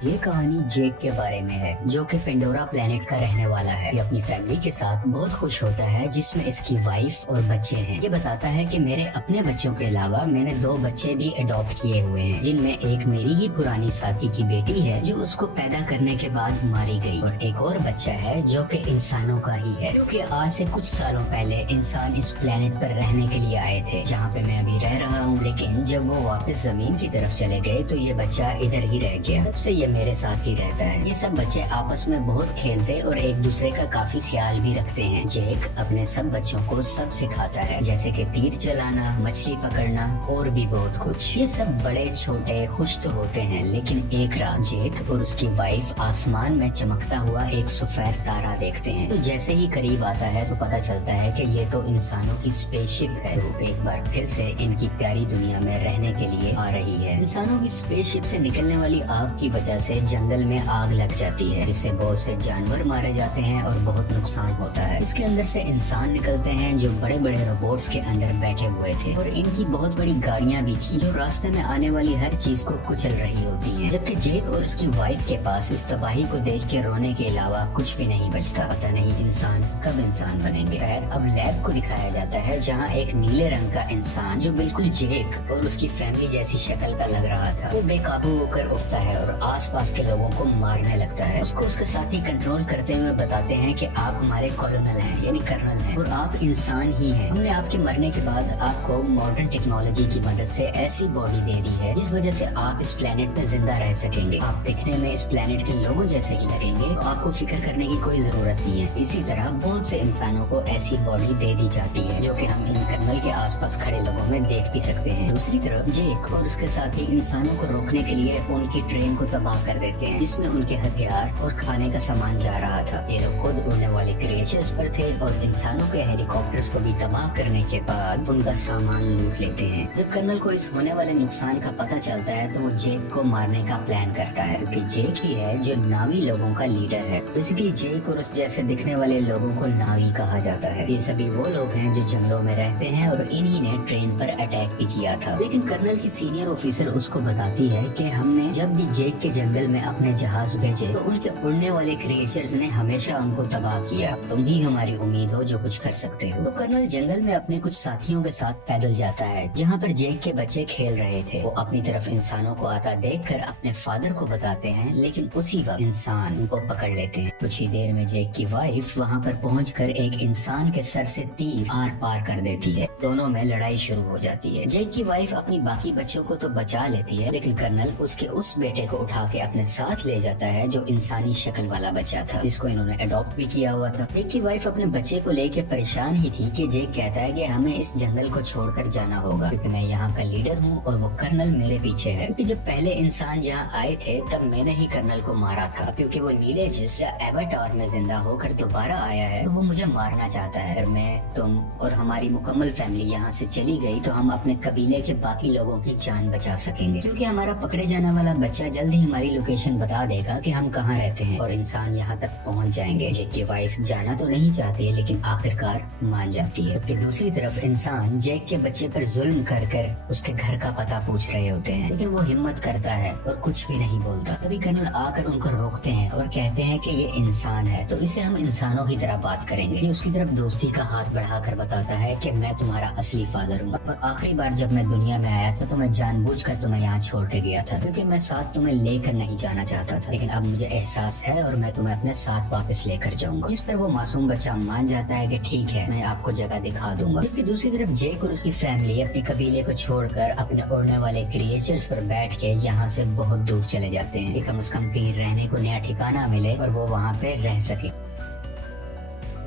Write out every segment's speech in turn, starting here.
ये कहानी जेक के बारे में है, जो कि पेंडोरा प्लेनेट का रहने वाला है। ये अपनी फैमिली के साथ बहुत खुश होता है, जिसमें इसकी वाइफ और बच्चे हैं। ये बताता है कि मेरे अपने बच्चों के अलावा मैंने 2 बच्चे भी अडॉप्ट किए हुए हैं, जिनमें एक मेरी ही पुरानी साथी की बेटी है जो उसको पैदा करने के बाद मारी गई, और एक और बच्चा है जो कि इंसानों का ही है, क्योंकि आज से कुछ सालों पहले इंसान इस प्लेनेट पर रहने के लिए आए थे, जहाँ पे मैं अभी रह रहा हूँ। लेकिन जब वो वापस जमीन की तरफ चले गए तो ये बच्चा इधर ही रह गया। तब से ये मेरे साथ ही रहता है। ये सब बच्चे आपस में बहुत खेलते और एक दूसरे का काफी ख्याल भी रखते हैं। जेक अपने सब बच्चों को सब सिखाता है, जैसे कि तीर चलाना, मछली पकड़ना और भी बहुत कुछ। ये सब बड़े छोटे खुश तो होते हैं, लेकिन एक रात जेक और उसकी वाइफ आसमान में चमकता हुआ एक सफेद तारा देखते हैं। तो जैसे ही करीब आता है तो पता चलता है कि ये तो इंसानों की स्पेसशिप है। वो एक बार फिर से इनकी प्यारी दुनिया में रहने के लिए आ रही है। इंसानों की स्पेसशिप से निकलने वाली आग की वजह से जंगल में आग लग जाती है, जिससे बहुत से जानवर मारे जाते हैं और बहुत नुकसान होता है। इसके अंदर से इंसान निकलते हैं जो बड़े बड़े रोबोट्स के अंदर बैठे हुए थे, और इनकी बहुत बड़ी गाड़ियां भी थी जो रास्ते में आने वाली हर चीज को कुचल रही होती हैं। जबकि जेक और उसकी वाइफ के पास इस तबाही को देख के रोने के अलावा कुछ भी नहीं बचता। पता नहीं इंसान कब इंसान बनेंगे। अब लैब को दिखाया जाता है, जहाँ एक नीले रंग का इंसान जो बिल्कुल जेक और उसकी फैमिली जैसी शक्ल का लग रहा था, वो बेकाबू होकर उठता है और आसपास के लोगों को मारने लगता है। उसको उसके साथी कंट्रोल करते हुए बताते हैं कि आप हमारे कॉलोनल हैं, यानी कर्नल हैं, और आप इंसान ही हैं। हमने आपके मरने के बाद आपको मॉडर्न टेक्नोलॉजी की मदद से ऐसी बॉडी दे दी है जिस वजह से आप इस प्लेनेट पे जिंदा रह सकेंगे। आप दिखने में इस प्लेनेट के लोगों जैसे ही लगेंगे, तो आपको फिक्र करने की कोई जरूरत नहीं है। इसी तरह बहुत से इंसानों को ऐसी बॉडी दे दी जाती है, जो कि हम इन कर्नल के आसपास खड़े लोगों में देख भी सकते हैं। दूसरी तरफ जेक और उसके साथी इंसानों को रोकने के लिए उनकी ट्रेन को तबाह कर देते हैं, जिसमें उनके हथियार और खाने का सामान जा रहा था। ये लोग खुद उड़ने वाले क्रिएचर्स पर थे और इंसानों के हेलीकॉप्टर्स को भी तबाह करने के बाद उनका सामान लूट लेते हैं। जब कर्नल को इस होने वाले नुकसान का पता चलता है तो वो जेक को मारने का प्लान करता है, क्योंकि जेक ही है जो नावी लोगों का लीडर है। बेसिकली जेक और उस जैसे दिखने वाले लोगों को नावी कहा जाता है। ये सभी वो लोग हैं जो जंगलों में रहते हैं और इन्हीं ने ट्रेन पर अटैक भी किया था। लेकिन कर्नल की सीनियर ऑफिसर उसको बताती है कि हमने जब भी जेक के जंगल में अपने जहाज भेजे तो उनके उड़ने वाले क्रिएचर्स ने हमेशा उनको तबाह किया। तुम ही हमारी उम्मीद हो जो कुछ कर सकते हो। तो कर्नल जंगल में अपने कुछ साथियों के साथ पैदल जाता है, जहाँ पर जेक के बच्चे खेल रहे थे। वो अपनी तरफ इंसानों को आता देखकर अपने फादर को बताते हैं, लेकिन उसी वक्त इंसान उनको पकड़ लेते हैं। कुछ ही देर में जेक की वाइफ वहाँ पर पहुंचकर एक इंसान के सर से तीर आर पार कर देती है। दोनों में लड़ाई शुरू हो जाती है। जेक की वाइफ अपनी बाकी बच्चों को तो बचा लेती है, लेकिन कर्नल उसके उस बेटे को उठा के अपने साथ ले जाता है जो इंसानी शक्ल वाला बच्चा था, जिसको इन्होंने अडॉप्ट भी किया हुआ था। जेक की वाइफ अपने बच्चे को लेके परेशान ही थी कि जेक कहता है कि हमें इस जंगल को छोड़कर जाना होगा, क्योंकि मैं यहाँ का लीडर हूँ और वो कर्नल मेरे पीछे है। क्योंकि जब पहले इंसान यहाँ आए थे तब मैंने ही कर्नल को मारा था, क्योंकि वो नीले जिस्म एवाटार में जिंदा होकर दोबारा आया है, तो वो मुझे मारना चाहता है। अगर मैं, तुम और हमारी मुकम्मल फैमिली यहाँ से चली गई तो हम अपने कबीले के बाकी लोगों की जान बचा सकेंगे, क्योंकि हमारा पकड़े जाने वाला बच्चा जल्दी हमारी लोकेशन बता देगा कि हम कहाँ रहते हैं और इंसान यहाँ तक पहुँच जाएंगे। जेक की वाइफ जाना तो नहीं चाहती, लेकिन आखिरकार मान जाती है। जबकि दूसरी तरफ इंसान जेक के बच्चे पर जुल्म कर कर उसके घर का पता पूछ रहे होते हैं, लेकिन वो हिम्मत करता है और कुछ भी नहीं बोलता। तभी कर्नल आकर उनको रोकते हैं और कहते हैं कि ये इंसान है, तो इसे हम इंसानों की तरह बात करेंगे। ये उसकी तरफ दोस्ती का हाथ बढ़ाकर बताता है कि मैं तुम्हारा असली फादर हूँ, और आखिरी बार जब मैं दुनिया में आया था तो मैं जानबूझकर तुम्हें यहाँ छोड़ के गया था, क्योंकि मैं साथ तुम्हें लेकर नहीं जाना चाहता था, लेकिन अब मुझे एहसास है और मैं तुम्हें अपने साथ वापस लेकर जाऊंगा। इस पर वो मासूम बच्चा मान जाता है कि ठीक है, मैं आपको जगह दिखा दूंगा। जबकि दूसरी तरफ जेक और उसकी फैमिली अपने कबीले को छोड़कर अपने उड़ने वाले क्रिएचर्स पर बैठ के यहाँ से बहुत दूर चले जाते हैं, कि कम से कम कहीं रहने को नया ठिकाना मिले और वो वहाँ पे रह सके।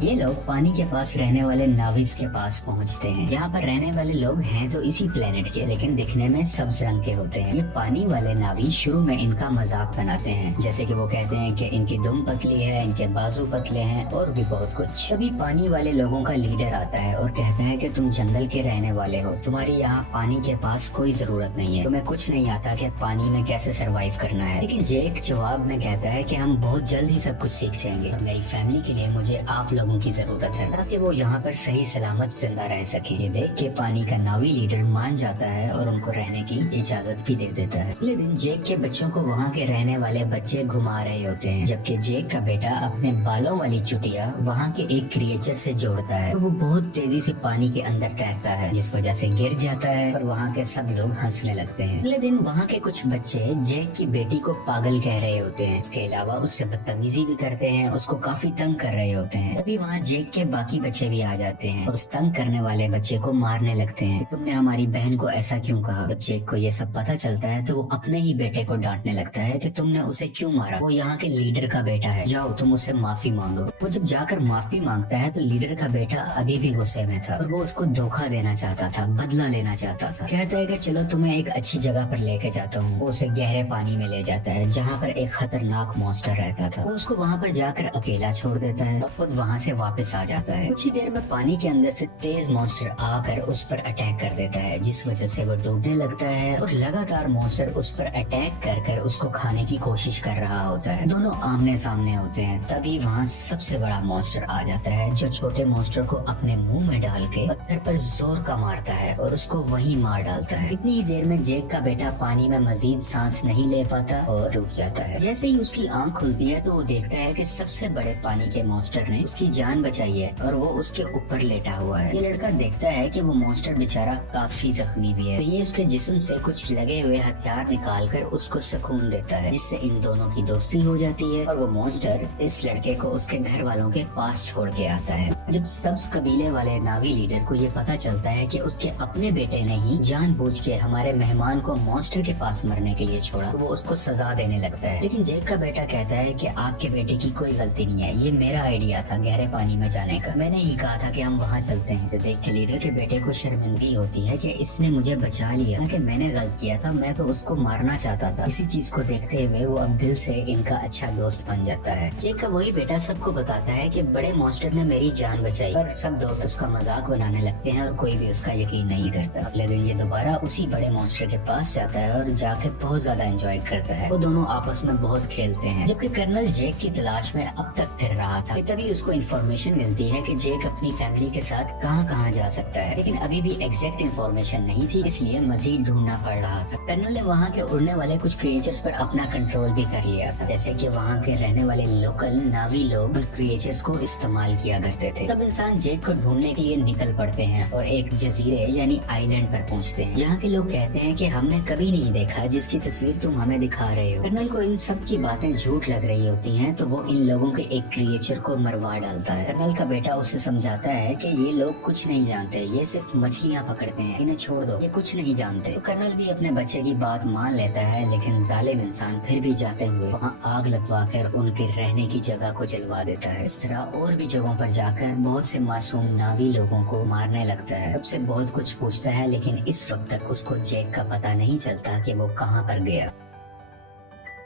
ये लोग पानी के पास रहने वाले नाविस के पास पहुंचते हैं। यहाँ पर रहने वाले लोग हैं तो इसी प्लेनेट के, लेकिन दिखने में सब्ज रंग के होते हैं। ये पानी वाले नावी शुरू में इनका मजाक बनाते हैं, जैसे कि वो कहते हैं कि इनकी दुम पतली है, इनके बाजू पतले हैं और भी बहुत कुछ। तभी पानी वाले लोगों का लीडर आता है और कहता है कि तुम जंगल के रहने वाले हो, तुम्हारी यहाँ पानी के पास कोई जरूरत नहीं है, तुम्हें कुछ नहीं आता कि पानी में कैसे सरवाइव करना है। लेकिन जेक जवाब में कहता है कि हम बहुत जल्द ही सब कुछ सीख जाएंगे और मेरी फैमिली के लिए मुझे आप लोगों की जरूरत है ताकि वो यहाँ पर सही सलामत जिंदा रह सके। ये देख के पानी का नावी लीडर मान जाता है और उनको रहने की इजाजत भी दे देता है। अगले दिन जेक के बच्चों को वहाँ के रहने वाले बच्चे घुमा रहे होते हैं, जबकि जेक का बेटा अपने बालों वाली चुटिया वहाँ के एक क्रिएचर से जोड़ता है तो वो बहुत तेजी से पानी के अंदर तैरता है, जिस वजह से गिर जाता है और वहाँ के सब लोग हंसने लगते हैं। अगले दिन वहाँ के कुछ बच्चे जेक की बेटी को पागल कह रहे होते हैं। इसके अलावा उससे बदतमीजी भी करते हैं, उसको काफी तंग कर रहे होते हैं। तभी वहाँ जेक के बाकी बच्चे भी आ जाते हैं और उस तंग करने वाले बच्चे को मारने लगते हैं। तुमने हमारी बहन को ऐसा क्यों कहा? जब जेक को ये सब पता चलता है तो वो अपने ही बेटे को डांटने लगता है कि तुमने उसे क्यों मारा, वो यहाँ के लीडर का बेटा है, जाओ तुम उससे माफी मांगो। वो जब जाकर माफी मांगता है तो लीडर का बेटा अभी भी गुस्से में था और वो उसको धोखा देना चाहता था, बदला लेना चाहता था। कहता है कि चलो तुम्हें एक अच्छी जगह पर लेके जाता हूँ। वो उसे गहरे पानी में ले जाता है जहाँ पर एक खतरनाक मॉन्स्टर रहता था। वो उसको वहाँ पर जाकर अकेला छोड़ देता है और खुद वहाँ से वापस आ जाता है। कुछ ही देर में पानी के अंदर से तेज मॉन्स्टर आकर उस पर अटैक कर देता है, जिस वजह से वो डूबने लगता है और लगातार मॉन्स्टर उस पर अटैक कर उसको खाने की कोशिश कर रहा होता है। दोनों आमने सामने होते हैं। तभी वहाँ सबसे बड़ा मॉन्स्टर आ जाता है जो छोटे मॉन्स्टर को अपने मुंह में डाल के पत्थर पर जोर का मारता है और उसको वहीं मार डालता है। इतनी ही देर में जेक का बेटा पानी में मजीद सांस नहीं ले पाता और डूब जाता है। जैसे ही उसकी आंख खुलती है तो वो देखता है कि सबसे बड़े पानी के मॉन्स्टर ने उसकी जान बचाई है और वो उसके ऊपर लेटा हुआ है। ये लड़का देखता है कि वो मॉन्स्टर बेचारा काफी जख्मी भी है, तो ये उसके जिस्म से कुछ लगे हुए हथियार निकाल कर उसको सुकून देता है, जिससे इन दोनों की दोस्ती हो जाती है और वो मॉन्स्टर इस लड़के को उसके घर वालों के पास छोड़ के आता है। जब सब्ज कबीले वाले नावी लीडर को ये पता चलता है कि उसके अपने बेटे ने ही जानबूझ के हमारे मेहमान को मॉन्स्टर के पास मरने के लिए छोड़ा, वो उसको सजा देने लगता है। लेकिन जेक का बेटा कहता है कि आपके बेटे की कोई गलती नहीं है, ये मेरा आइडिया था गहरे पानी में जाने का, मैंने ही कहा था कि हम वहाँ चलते हैं। इसे देख के लीडर के बेटे को शर्मिंदगी होती है कि इसने मुझे बचा लिया, कि मैंने गलत किया था, मैं तो उसको मारना चाहता था। इसी चीज को देखते हुए वो अब दिल से इनका अच्छा दोस्त बन जाता है। जेक का वही बेटा सबको बताता है कि बड़े मॉन्स्टर ने मेरी जान बचाई, पर सब दोस्त उसका मजाक बनाने लगते हैं और कोई भी उसका यकीन नहीं करता। अगले दिन ये दोबारा उसी बड़े मॉन्स्टर के पास जाता है और जाके बहुत ज्यादा एंजॉय करता है। वो दोनों आपस में बहुत खेलते हैं, जबकि कर्नल जेक की तलाश में अब तक फिर रहा था। तभी उसको इन्फॉर्मेशन मिलती है कि जेक अपनी फैमिली के साथ कहाँ कहाँ जा सकता है, लेकिन अभी भी एग्जैक्ट इन्फॉर्मेशन नहीं थी, इसलिए मजीद ढूंढना पड़ रहा था। कर्नल ने वहाँ के उड़ने वाले कुछ क्रिएचर्स पर अपना कंट्रोल भी कर लिया था, जैसे कि वहाँ के रहने वाले लोकल नावी लोग क्रिएचर्स को इस्तेमाल किया करते थे। तब इंसान जेक को ढूंढने के लिए निकल पड़ते हैं और एक जजीरे यानी आइलैंड पर पहुँचते हैं, जहाँ के लोग कहते हैं कि हमने कभी नहीं देखा जिसकी तस्वीर तुम हमें दिखा रहे हो। कर्नल को इन सब की बातें झूठ लग रही होती हैं, तो वो इन लोगों के एक क्रिएचर को मरवा डालता है। कर्नल का बेटा उसे समझाता है कि ये लोग कुछ नहीं जानते, ये सिर्फ मछलियाँ पकड़ते हैं, इन्हें छोड़ दो, ये कुछ नहीं जानते। तो कर्नल भी अपने बच्चे की बात मान लेता है, लेकिन जालिम इंसान फिर भी जाते हुए वहाँ आग लगवा कर उनके रहने की जगह को जलवा देता है। इस तरह और भी जगहों पर जाकर बहुत से मासूम नावी लोगों को मारने लगता है। सबसे बहुत कुछ पूछता है, लेकिन इस वक्त तक उसको जेक का पता नहीं चलता कि वो कहाँ पर गया।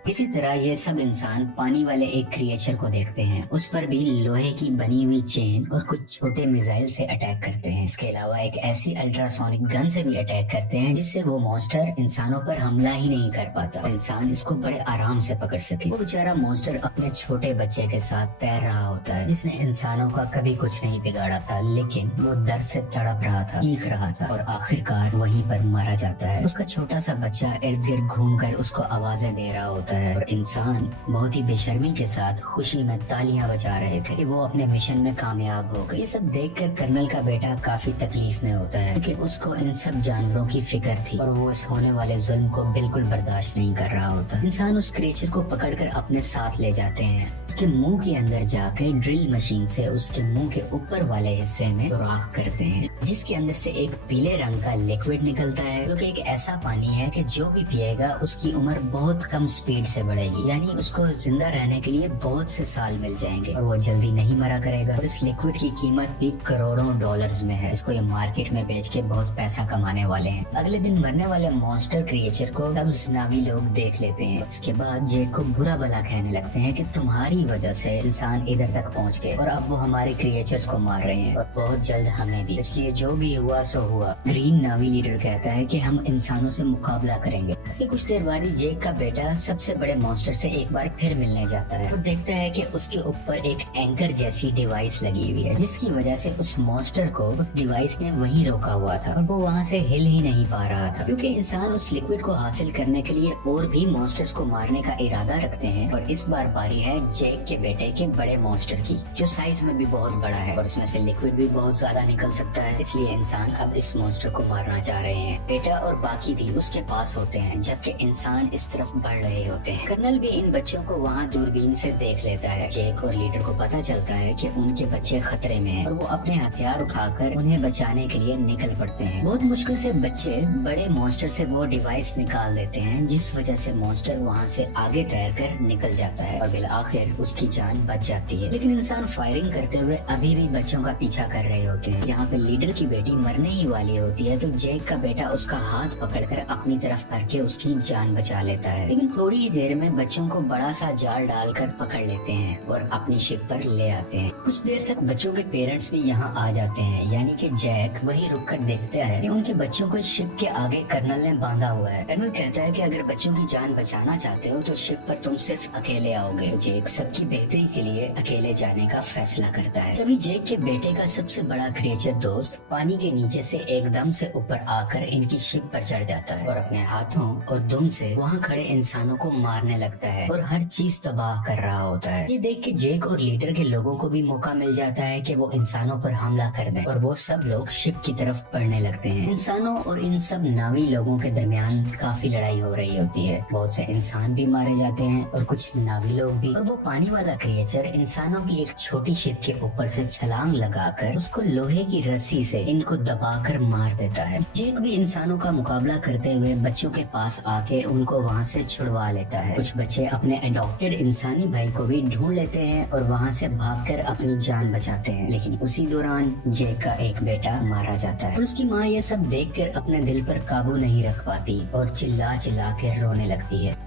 इसी तरह ये सब इंसान पानी वाले एक क्रिएचर को देखते हैं, उस पर भी लोहे की बनी हुई चेन और कुछ छोटे मिसाइल से अटैक करते हैं। इसके अलावा एक ऐसी अल्ट्रासोनिक गन से भी अटैक करते हैं जिससे वो मॉन्स्टर इंसानों पर हमला ही नहीं कर पाता, इंसान इसको बड़े आराम से पकड़ सके। वो बेचारा मॉन्स्टर अपने छोटे बच्चे के साथ तैर रहा होता है, जिसने इंसानों का कभी कुछ नहीं बिगाड़ा था, लेकिन वो दर्द से तड़प रहा था, चीख रहा था और आखिरकार वहीं पर मारा जाता है। उसका छोटा सा बच्चा इर्द गिर्द घूम कर उसको आवाजें दे रहा होता है और इंसान बहुत ही बेशर्मी के साथ खुशी में तालियां बजा रहे थे कि वो अपने मिशन में कामयाब हो गए। ये सब देखकर कर्नल का बेटा काफी तकलीफ में होता है, क्योंकि उसको इन सब जानवरों की फिक्र थी और वो इस होने वाले जुल्म को बिल्कुल बर्दाश्त नहीं कर रहा होता। इंसान उस क्रिएचर को पकड़कर अपने साथ ले जाते हैं, उसके मुंह के अंदर जाकर ड्रिल मशीन से उसके मुंह के ऊपर वाले हिस्से में सुराख करते हैं, जिसके अंदर से एक पीले रंग का लिक्विड निकलता है, जो कि एक ऐसा पानी है कि जो भी पिएगा उसकी उम्र बहुत कम स्पीड से बढ़ेगी, यानी उसको जिंदा रहने के लिए बहुत से साल मिल जाएंगे और वो जल्दी नहीं मरा करेगा। और इस लिक्विड की कीमत भी करोड़ों डॉलर्स में है, इसको ये मार्केट में बेच के बहुत पैसा कमाने वाले हैं। अगले दिन मरने वाले मॉन्स्टर क्रिएचर को सब्ज नावी लोग देख लेते हैं। इसके बाद जेक को बुरा भला कहने लगते हैं कि तुम्हारी वजह से इंसान इधर तक पहुंच गए और अब वो हमारे क्रिएचर्स को मार रहे हैं और बहुत जल्द हमें भी, इसलिए जो भी हुआ सो हुआ। ग्रीन नावी लीडर कहता है कि हम इंसानों से मुकाबला करेंगे। इसके कुछ देर बाद ही जेक का बेटा सबसे सबसे बड़े मॉन्स्टर से एक बार फिर मिलने जाता है और देखता है कि उसके ऊपर एक एंकर जैसी डिवाइस लगी हुई है, जिसकी वजह से उस मॉन्स्टर को उस डिवाइस ने वहीं रोका हुआ था और वो वहाँ से हिल ही नहीं पा रहा था, क्योंकि इंसान उस लिक्विड को हासिल करने के लिए और भी मॉन्स्टर्स को मारने का इरादा रखते हैं। और इस बार बारी है जैक के बेटे के बड़े मॉन्स्टर की, जो साइज में भी बहुत बड़ा है और उसमें से लिक्विड भी बहुत ज्यादा निकल सकता है। इसलिए इंसान अब इस मॉन्स्टर को मारना चाह रहे हैं। बेटा और बाकी भी उसके पास होते हैं, जबकि इंसान इस तरफ बढ़ रहे होते हैं। कर्नल भी इन बच्चों को वहाँ दूरबीन से देख लेता है। जैक और लीडर को पता चलता है कि उनके बच्चे खतरे में हैं और वो अपने हथियार उठाकर उन्हें बचाने के लिए निकल पड़ते हैं। बहुत मुश्किल से बच्चे बड़े मॉन्स्टर से वो डिवाइस निकाल देते हैं, जिस वजह से मॉन्स्टर वहाँ से आगे तैरकर निकल जाता है और बिल आखिर उसकी जान बच जाती है। लेकिन इंसान फायरिंग करते हुए अभी भी बच्चों का पीछा कर रहे होते हैं। यहाँ पे लीडर की बेटी मरने ही वाली होती है तो जैक का बेटा उसका हाथ पकड़कर अपनी तरफ करके उसकी जान बचा लेता है। लेकिन थोड़ी ही देर में बच्चों को बड़ा सा जाल डालकर पकड़ लेते हैं और अपनी शिप पर ले आते हैं। कुछ देर तक बच्चों के पेरेंट्स भी यहाँ आ जाते हैं, यानी कि जैक वही रुक कर देखता है कि उनके बच्चों को शिप के आगे कर्नल ने बांधा हुआ है। कर्नल कहता है कि अगर बच्चों की जान बचाना चाहते हो तो शिप पर तुम सिर्फ अकेले आओगे। जैक सबकी बेहतरी के लिए अकेले जाने का फैसला करता है। तभी जैक के बेटे का सबसे बड़ा क्रिएचर दोस्त पानी के नीचे से एकदम से ऊपर आकर इनकी शिप पर चढ़ जाता है और अपने हाथों और दुम से वहाँ खड़े इंसानों को मारने लगता है और हर चीज तबाह कर रहा होता है। ये देख के जैक और लीडर के लोगों को भी मौका मिल जाता है कि वो इंसानों पर हमला कर दें और वो सब लोग शिप की तरफ बढ़ने लगते हैं। इंसानों और इन सब नावी लोगों के दरमियान काफी लड़ाई हो रही होती है। बहुत से इंसान भी मारे जाते हैं और कुछ नावी लोग भी। और वो पानी वाला क्रिएचर इंसानों की एक छोटी शिप के ऊपर से छलांग लगाकर उसको लोहे की रस्सी से इनको दबाकर मार देता है। जैक भी इंसानों का मुकाबला करते हुए बच्चों के पास आके उनको वहाँ से छुड़वा लेता है। कुछ बच्चे अपने अडॉप्टेड इंसानी भाई को भी ढूंढ लेते हैं और वहाँ से भागकर अपनी जान बचाते हैं। लेकिन उसी दौरान जैक का एक बेटा मारा जाता है और उसकी माँ ये सब देखकर अपने दिल पर काबू नहीं रख पाती और चिल्ला चिल्ला कर रोने लगती है।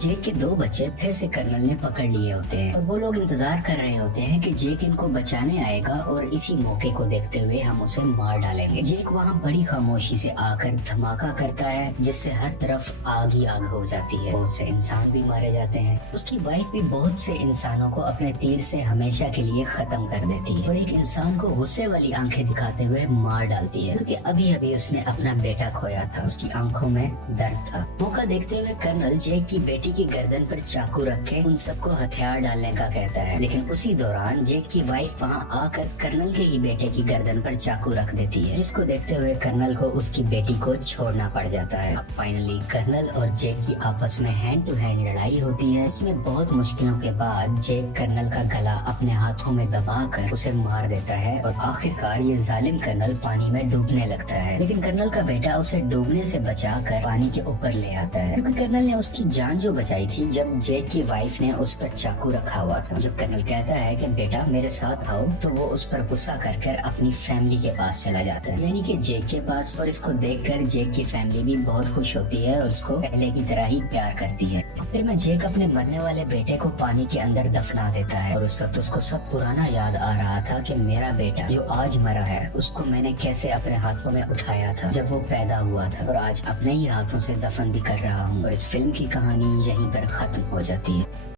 जैक के दो बच्चे फिर से कर्नल ने पकड़ लिए होते हैं और वो लोग इंतजार कर रहे होते हैं कि जैक इनको बचाने आएगा और इसी मौके को देखते हुए हम उसे मार डालेंगे। जैक वहाँ बड़ी खामोशी से आकर धमाका करता है, जिससे हर तरफ आग ही आग हो जाती है। बहुत से इंसान भी मारे जाते हैं। उसकी वाइफ भी बहुत से इंसानों को अपने तीर से हमेशा के लिए खत्म कर देती है और एक इंसान को गुस्से वाली आंखें दिखाते हुए मार डालती है, क्योंकि अभी अभी उसने अपना बेटा खोया था। उसकी आंखों में दर्द था। मौका देखते हुए कर्नल जैक की बेटी की गर्दन पर चाकू रख के उन सबको हथियार डालने का कहता है। लेकिन उसी दौरान जैक की वाइफ वहाँ आकर कर्नल के ही बेटे की गर्दन पर चाकू रख देती है, जिसको देखते हुए कर्नल को उसकी बेटी को छोड़ना पड़ जाता है। अब फाइनली कर्नल और जैक की आपस में हैंड टू हैंड लड़ाई होती है। इसमें बहुत मुश्किलों के बाद जैक कर्नल का गला अपने हाथों में दबाकर उसे मार देता है और आखिरकार ये जालिम कर्नल पानी में डूबने लगता है। लेकिन कर्नल का बेटा उसे डूबने से बचाकर पानी के ऊपर ले आता है, क्योंकि कर्नल ने उसकी जान जो बचाई थी जब जैक की वाइफ ने उस पर चाकू रखा हुआ था। जब कर्नल कहता है कि बेटा मेरे साथ आओ, तो वो उस पर गुस्सा कर अपनी फैमिली के पास चला जाता है, यानी कि जैक के पास। और इसको देखकर जैक की फैमिली भी बहुत खुश होती है और उसको पहले की तरह ही प्यार करती है। फिर में जैक अपने मरने वाले बेटे को पानी के अंदर दफना देता है और उस वक्त उसको सब पुराना याद आ रहा था कि मेरा बेटा जो आज मरा है उसको मैंने कैसे अपने हाथों में उठाया था जब वो पैदा हुआ था, और आज अपने ही हाथों से दफन भी कर रहा हूँ। और इस फिल्म की कहानी यहीं पर खत्म हो जाती है।